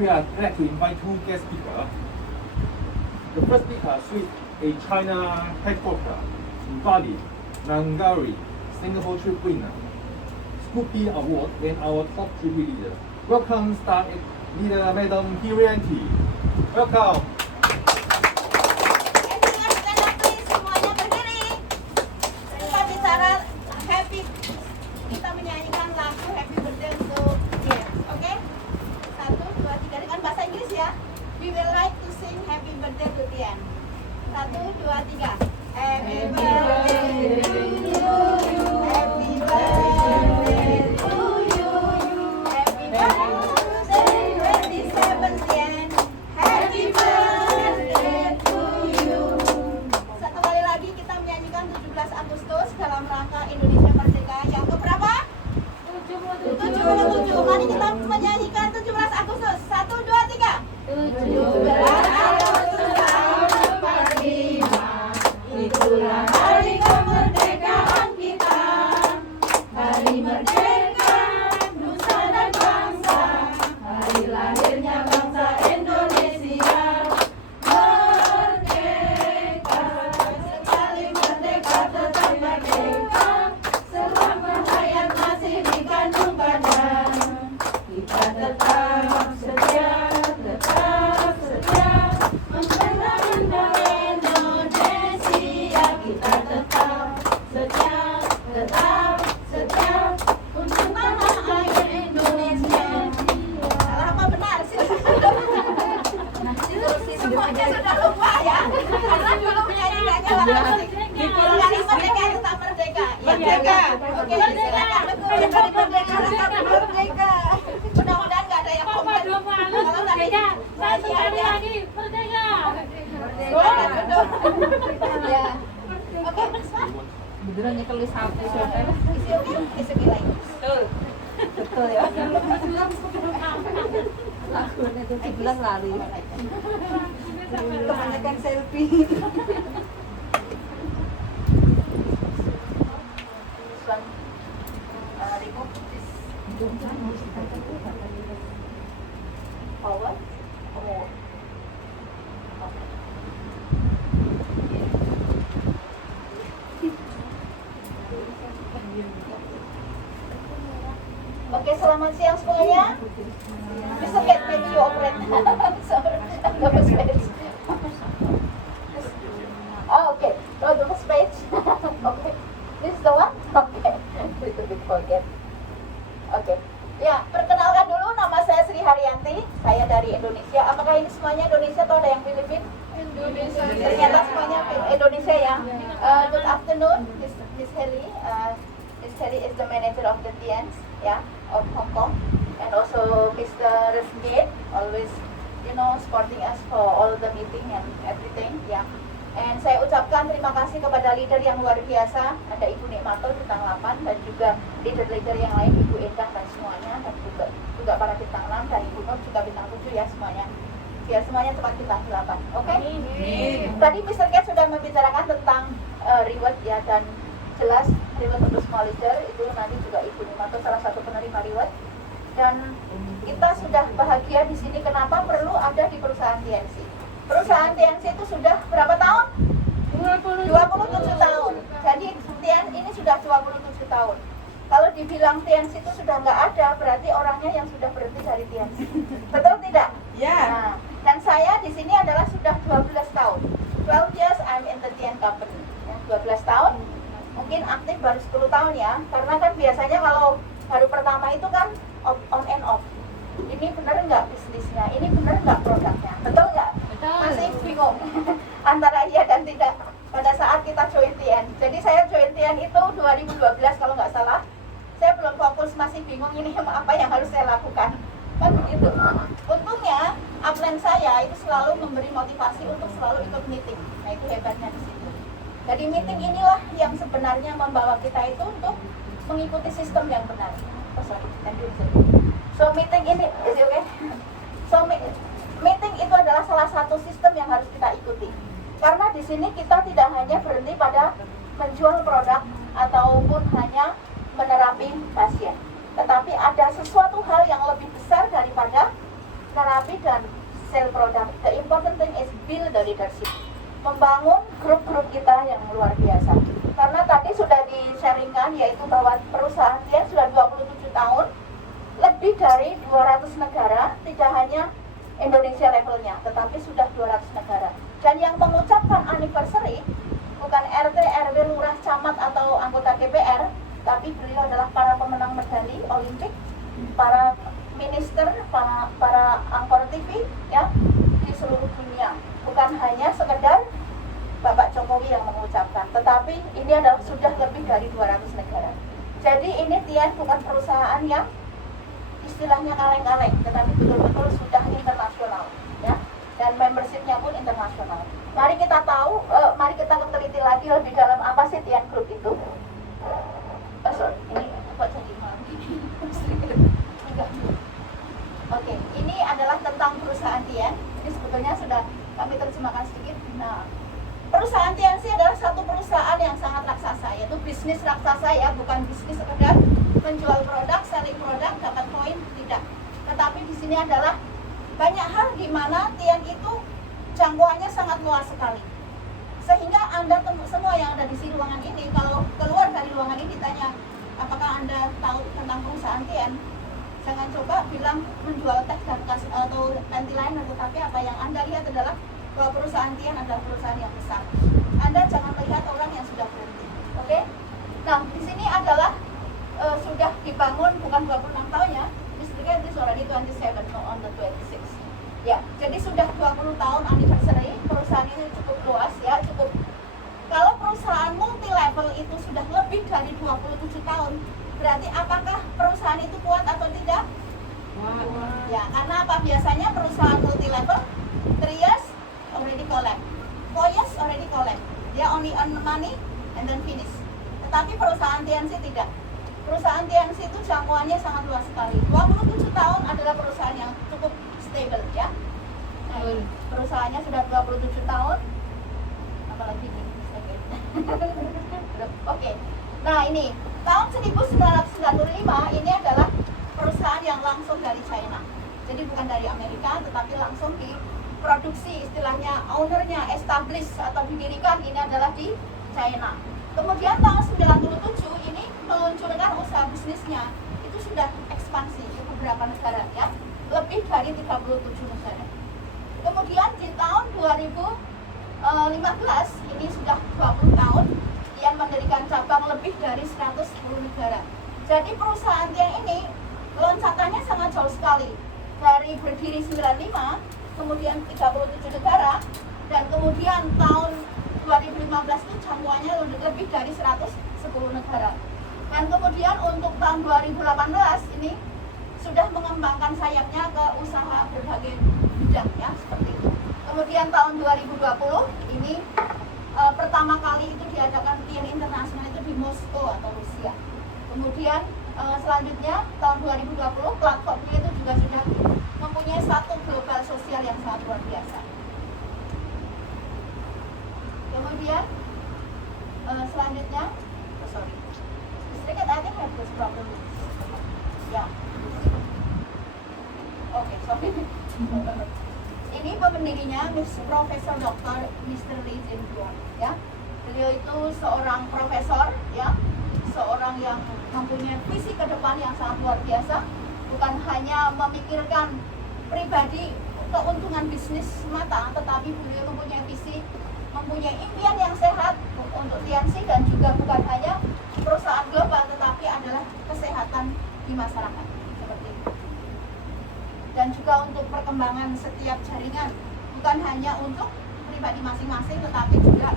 we are glad to invite two guest speakers. The first speaker is a China headquarter in Bali, Nangari, Singapore trip winner, Scoopy Award, and our top GP leader. Welcome, Star Leader Madam Hirianti. Welcome. Semuanya berdiri. Kita bicara happy. Kita menyanyikan lagu Happy Birthday untuk dia. Oke? 1, 2, 3 dengan bahasa Inggris ya. We will like to sing Happy Birthday to Tian. 1, 2, 3. Happy birthday to you. Happy birthday to you. Happy birthday 27 Tian. Happy birthday to you. Satu kali lagi kita menyanyikan 17 Agustus dalam rangka Indonesia Merdeka yang keberapa? 77. Mari kita menyanyikan 17 Agustus. 1, 2, 3. 17 Agustus tahun 45. Itulah hari kemerdekaan kita. Hari merdeka nusa dan bangsa. Hari lahirnya bangsa Indonesia. Merdeka, sekali merdeka tetap merdeka. Selama hayat masih dikandung badan, kita tetap setia membela Indonesia. Kita tetap setia untuk tanah air Indonesia. Salah apa benar sih? Semuanya sudah lupa ya, karena dulu menyanyikannya lagu hari merdeka tetap merdeka. Merdeka. Oke, silakan. Hari merdeka tetap merdeka. Mudah-mudahan nggak ada yang komen. Kalau tadi saya sekali lagi merdeka. Ya. Oke, Beneran nyekel sapu siapa? isi oke, isi lagi. Betul ya. Lagunya itu 17 lari. Kebanyakan selfie. Power. Oke, selamat siang semuanya. Bisa get video operate. Sorry, the first page. Oh, okay. No, the first page. Okay. This is the one? Okay. Little bit forget. Oke. Ya, perkenalkan dulu, nama saya Sri Haryanti. Saya dari Indonesia. Apakah ini semuanya Indonesia atau ada yang Filipina? Indonesia. Ternyata semuanya Indonesia ya. Good afternoon, Miss Heli. Miss Heli is the manager of the TNs, ya, of Hong Kong, and also Mr. Resmid, always, supporting us for all the meeting and everything, ya. And saya ucapkan terima kasih kepada leader yang luar biasa, ada Ibu Nikmatul bintang 8 dan juga leader-leader yang lain, Ibu Endah dan semuanya, dan juga para bintang 6 dan Ibu Nur juga bintang 7 ya semuanya. Ya semuanya cepat bintang 8. Oke? Tadi Mr. Kat sudah membicarakan tentang reward ya, dan jelas reward untuk small leader itu nanti juga Ibu Nikmatul salah satu penerima reward. Dan kita sudah bahagia di sini. Kenapa perlu ada di perusahaan TNC? Perusahaan TNC itu sudah berapa tahun? 27 tahun. Jadi TN ini sudah 27 tahun. Kalau dibilang TNC itu sudah nggak ada, berarti orangnya yang sudah berhenti dari TNC. Betul tidak? Ya. Nah, dan saya di sini adalah sudah 12 tahun. 12 years I'm in the TN company. Ya, 12 tahun. Mungkin aktif baru 10 tahun ya. Karena kan biasanya kalau baru pertama itu kan on and off. Ini benar nggak bisnisnya? Ini benar nggak produknya? Betul nggak? Masih bingung antara iya dan tidak pada saat kita join TN. Jadi saya join TN itu 2012 kalau nggak salah. Saya belum fokus, masih bingung ini apa yang harus saya lakukan. Kan begitu. Untungnya upline saya itu selalu memberi motivasi untuk selalu ikut meeting. Nah itu hebatnya di situ. Jadi meeting inilah yang sebenarnya membawa kita itu untuk mengikuti sistem yang benar. Oh sorry, so meeting ini, is it okay? So meeting itu adalah salah satu sistem yang harus kita ikuti. Karena di sini kita tidak hanya berhenti pada menjual produk ataupun hanya menerapi pasien, tetapi ada sesuatu hal yang lebih besar daripada terapi dan sell produk. The important thing is build the leadership. Membangun grup-grup kita yang luar biasa. Karena tadi sudah di-sharingkan yaitu bahwa perusahaan Tian sudah 27 tahun, lebih dari 200 negara, tidak hanya Indonesia levelnya, tetapi sudah 200 negara. Dan yang mengucapkan anniversary bukan RT, RW, lurah, camat atau anggota DPR, tapi beliau adalah para pemenang medali Olimpik, para minister, para anchor TV ya di seluruh dunia. Bukan hanya sekedar Bapak Jokowi yang mengucapkan, tetapi ini adalah sudah lebih dari 200 negara. Jadi ini Tian bukan perusahaan yang istilahnya kaleng-kaleng, tetapi betul-betul sudah internasional ya, dan membershipnya pun internasional. Mari kita tahu, mari kita teliti lagi lebih dalam apa sih Tian Group itu. Sorry, ini kok jadi Oke, ini adalah tentang perusahaan Tian. Ini sebetulnya sudah kami terjemahkan sedikit. Nah, perusahaan TNC adalah satu perusahaan yang sangat raksasa, yaitu bisnis raksasa ya, bukan bisnis sekedar menjual produk, selling produk, dapat poin, tidak. Tetapi di sini adalah banyak hal di mana Tian itu jangkauannya sangat luas sekali. Sehingga Anda semua yang ada di sini ruangan ini, kalau keluar dari ruangan ini ditanya, apakah Anda tahu tentang perusahaan Tian? Jangan coba bilang menjual teh dan atau panty liner, tetapi apa yang Anda lihat adalah bahwa perusahaan Tian adalah perusahaan yang besar. Anda jangan melihat orang yang sudah berhenti. Oke? Nah, di sini adalah sudah dibangun bukan 26 tahun ya. Listriknya itu already 27 on the 26. Ya, jadi sudah 20 tahun anniversary. Perusahaan ini cukup luas ya, cukup. Kalau perusahaan multi level itu sudah lebih dari 27 tahun, berarti apakah perusahaan itu kuat atau tidak? Ya, karena apa? Biasanya perusahaan multi level 3 years already collect, 4 years already collect. Dia only earn money and then finish. Tetapi perusahaan TNC tidak. Perusahaan TNC itu jangkauannya sangat luas sekali. 27 tahun adalah perusahaan yang cukup stable ya. Nah, ini perusahaannya sudah 27 tahun. Apalagi ini. Oke. Nah, ini tahun 1995 ini adalah perusahaan yang langsung dari China. Jadi bukan dari Amerika, tetapi langsung diproduksi, istilahnya ownernya establish atau didirikan ini adalah di China. Kemudian tahun 97 ini meluncurkan usaha bisnisnya, itu sudah ekspansi ke beberapa negara ya, lebih dari 37 negara. Kemudian di tahun 2015 ini sudah 20 tahun yang mendirikan cabang lebih dari 110 negara. Jadi perusahaan Tian ini loncatannya sangat jauh sekali. Dari berdiri 95, kemudian 37 negara, dan kemudian tahun 2015 itu jangkauannya lebih dari 110 negara. Dan kemudian untuk tahun 2018 ini sudah mengembangkan sayapnya ke usaha berbagai bidang ya, seperti itu. Kemudian tahun 2020 ini pertama kali itu diadakan Tian International itu di Moskow atau Rusia. Kemudian selanjutnya tahun 2020 platformnya itu juga sudah mempunyai satu global sosial yang sangat luar biasa. Kemudian selanjutnya, sorry, sedikit I think have this problem. Ya, oke, sorry. Ini pemendirinya Profesor Dr. Mr. Lee Zhenjuan ya. Beliau itu seorang profesor ya, seorang yang mempunyai visi ke depan yang sangat luar biasa, bukan hanya memikirkan pribadi keuntungan bisnis semata, tetapi beliau mempunyai visi, mempunyai impian yang sehat untuk TNC, dan juga bukan hanya perusahaan global tetapi adalah kesehatan di masyarakat seperti itu. Dan juga untuk perkembangan setiap jaringan, bukan hanya untuk pribadi masing-masing tetapi juga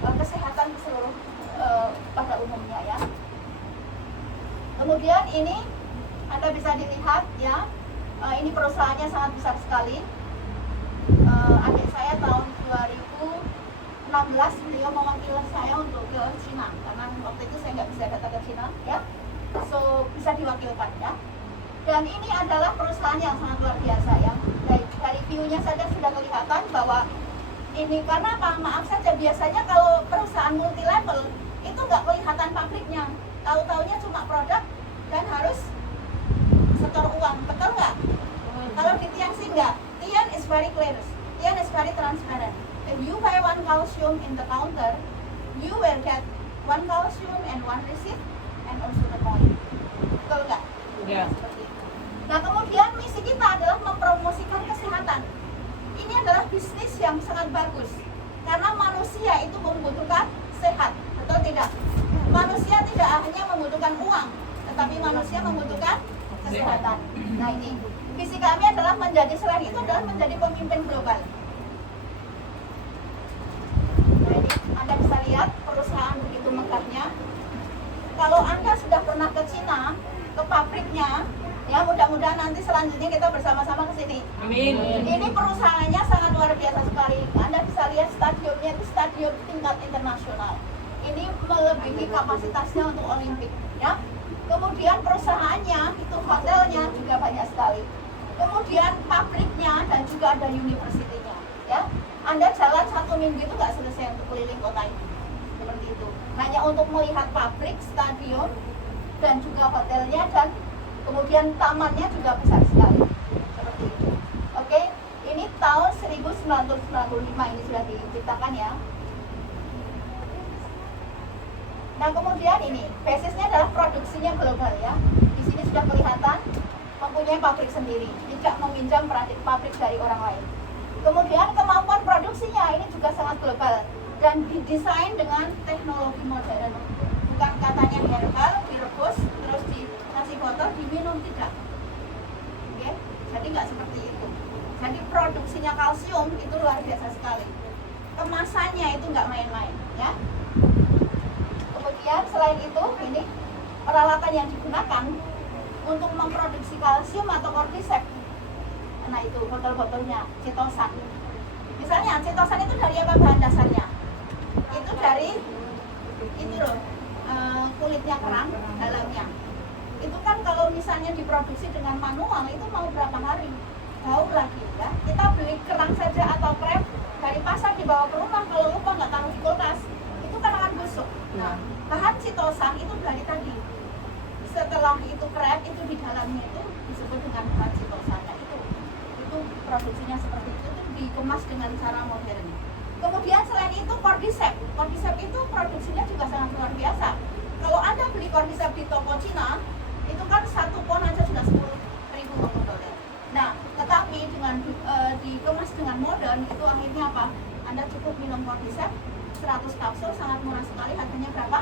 kesehatan seluruh pada umumnya ya. Kemudian ini Anda bisa dilihat ya, ini perusahaannya sangat besar sekali. Adik saya tahun 2016 beliau mewakili saya untuk ke Cina, karena waktu itu saya nggak bisa datang ke Cina ya, so bisa diwakilkan ya. Dan ini adalah perusahaan yang sangat luar biasa ya. Dari view-nya saja sudah kelihatan bahwa ini, karena apa? Maaf saja, biasanya kalau perusahaan multi level itu nggak kelihatan pabriknya, tahu-taunya cuma produk dan harus setor uang, betul nggak? Kalau di Tianxi enggak. Tian is very clear. Tian is very transparent. If you buy one calcium in the counter, you will get one calcium and one receipt and also the coin. Betul nggak? Ya. Seperti itu. Nah kemudian misi kita adalah mempromosikan kesehatan. Ini adalah bisnis yang sangat bagus karena manusia itu membutuhkan sehat, betul tidak? Manusia tidak hanya membutuhkan uang, tetapi manusia membutuhkan kesehatan. Nah ini visi kami adalah menjadi, selain itu adalah menjadi pemimpin global. Nah ini Anda bisa lihat perusahaan begitu megahnya. Kalau Anda sudah pernah ke Cina, ke pabriknya, ya mudah-mudahan nanti selanjutnya kita bersama-sama ke sini. Amin. Ini perusahaannya sangat luar biasa sekali. Anda bisa lihat stadionnya itu stadion tingkat internasional. Ini melebihi kapasitasnya untuk Olimpik, ya. Kemudian perusahaannya itu hotelnya juga banyak sekali. Kemudian pabriknya dan juga ada universitinya, ya. Anda jalan 1 minggu itu nggak selesai untuk keliling kota ini. Seperti itu. Hanya untuk melihat pabrik, stadion, dan juga hotelnya, dan kemudian tamannya juga besar sekali. Seperti itu. Oke, ini tahun 1995 ini sudah diciptakan ya. Nah kemudian ini basisnya adalah produksinya global ya. Di sini sudah kelihatan mempunyai pabrik sendiri, tidak meminjam pabrik dari orang lain. Kemudian kemampuan produksinya ini juga sangat global dan didesain dengan teknologi modern. Bukan katanya herbal, direbus, terus dikasih botol, diminum, tidak. Oke, jadi nggak seperti itu. Jadi produksinya kalsium itu luar biasa sekali. Kemasannya itu nggak main-main, ya. Kemudian selain itu, ini peralatan yang digunakan untuk memproduksi kalsium atau cordyceps. Nah itu botol-botolnya, citosan. Misalnya citosan itu dari apa bahan dasarnya? Itu dari itu loh, kulitnya kerang dalamnya. Itu kan kalau misalnya diproduksi dengan manual itu mau berapa hari? Bau lagi ya. Kita beli kerang saja atau krep dari pasar dibawa ke rumah, kalau lupa nggak taruh di kulkas, itu kan akan busuk. Nah, bahan citosan itu dari tadi. Setelah itu krep itu di dalamnya itu disebut dengan bahan citosan. Nah, itu produksinya seperti itu dikemas dengan cara modern. Kemudian selain itu cordyceps. Cordyceps itu produksinya juga sangat luar biasa. Kalau Anda beli cordyceps di toko Cina, itu kan 1 pon aja sudah 10.000 dolar. Nah, tetapi dengan dikemas dengan modern itu akhirnya apa? Anda cukup minum cordyceps 100 kapsul, sangat murah sekali. Harganya berapa?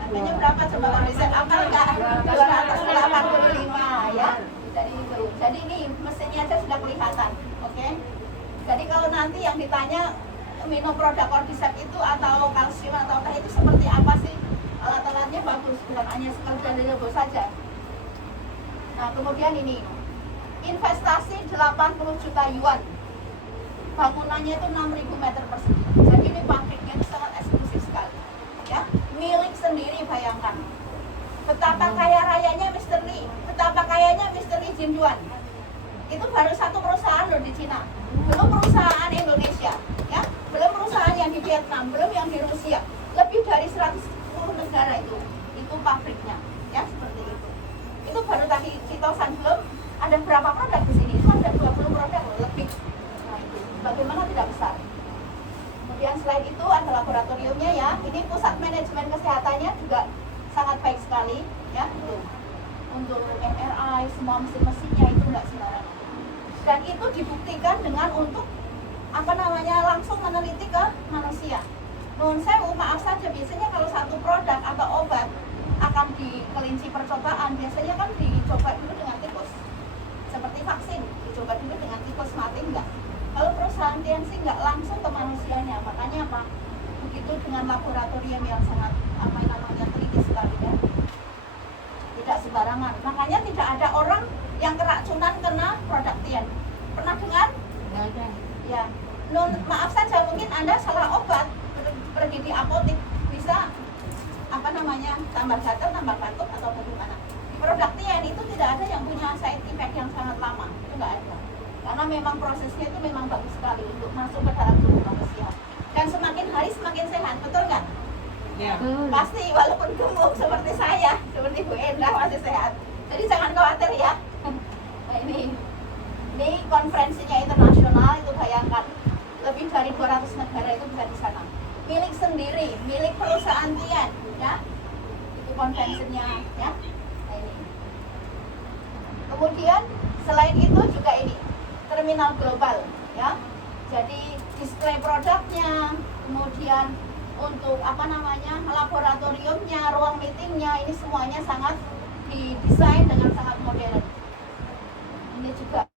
Harganya berapa coba cordyceps? Apa enggak? 285 ya. Jadi ini mesinnya aja sudah kelihatan. Oke. Jadi kalau nanti yang ditanya minum produk cordyceps itu atau kalsium atau teh itu seperti apa sih? Alat-alatnya bagus, bukan hanya sekedar logo saja. Nah, kemudian ini investasi 80 juta yuan. Bangunannya itu 6.000 meter persegi. Jadi ini pabriknya itu sangat eksklusif sekali. Ya, milik sendiri, bayangkan. Betapa kaya rayanya Mr. Lee, betapa kayanya Mr. Lee Jin Yuan. Itu baru satu perusahaan loh di Cina. Belum perusahaan Indonesia, ya. Belum perusahaan yang di Vietnam, belum yang di Rusia. Lebih dari 110 negara itu pabriknya, ya seperti itu. Itu baru tadi citosan, belum ada berapa produk di sini? Itu ada 20 produk loh, lebih. Nah itu, bagaimana tidak besar. Kemudian selain itu ada laboratoriumnya ya. Ini pusat manajemen kesehatannya juga sangat baik sekali, ya. Itu untuk MRI, semua mesin-mesinnya itu enggak sembarangan. Dan itu dibuktikan dengan untuk langsung meneliti ke manusia. Nuhun sewu, maaf saja, biasanya kalau satu produk atau obat akan di kelinci percobaan, biasanya kan dicoba dulu dengan tikus. Seperti vaksin, dicoba dulu dengan tikus, mati enggak. Kalau perusahaan Tianxi enggak langsung ke manusianya, makanya apa? Begitu dengan laboratorium yang sangat teliti sekali ya. Tidak sembarangan. Makanya tidak ada orang yang keracunan kena produk Tian. Pernah dengar? Nggak ada. Ya. Maaf saja, mungkin Anda salah obat, pergi di apotek bisa tambah gatal, tambah batuk atau bagaimana. Di produk Tian itu tidak ada yang punya side effect yang sangat lama, itu nggak ada. Karena memang prosesnya itu memang bagus sekali untuk masuk ke dalam tubuh manusia. Dan semakin hari semakin sehat, betul nggak? Ya. Pasti, walaupun gemuk seperti saya, seperti Bu Endah masih sehat. Jadi jangan khawatir ya. Nah ini Ini konferensinya internasional, itu bayangkan lebih dari 200 negara itu bisa di sana. Milik sendiri, milik perusahaan Tian, ya. Itu konvensinya, ya. Nah, ini. Kemudian selain itu juga ini terminal global, ya. Jadi display produknya, kemudian untuk apa namanya laboratoriumnya, ruang meetingnya, ini semuanya sangat didesain dengan sangat modern. Ini juga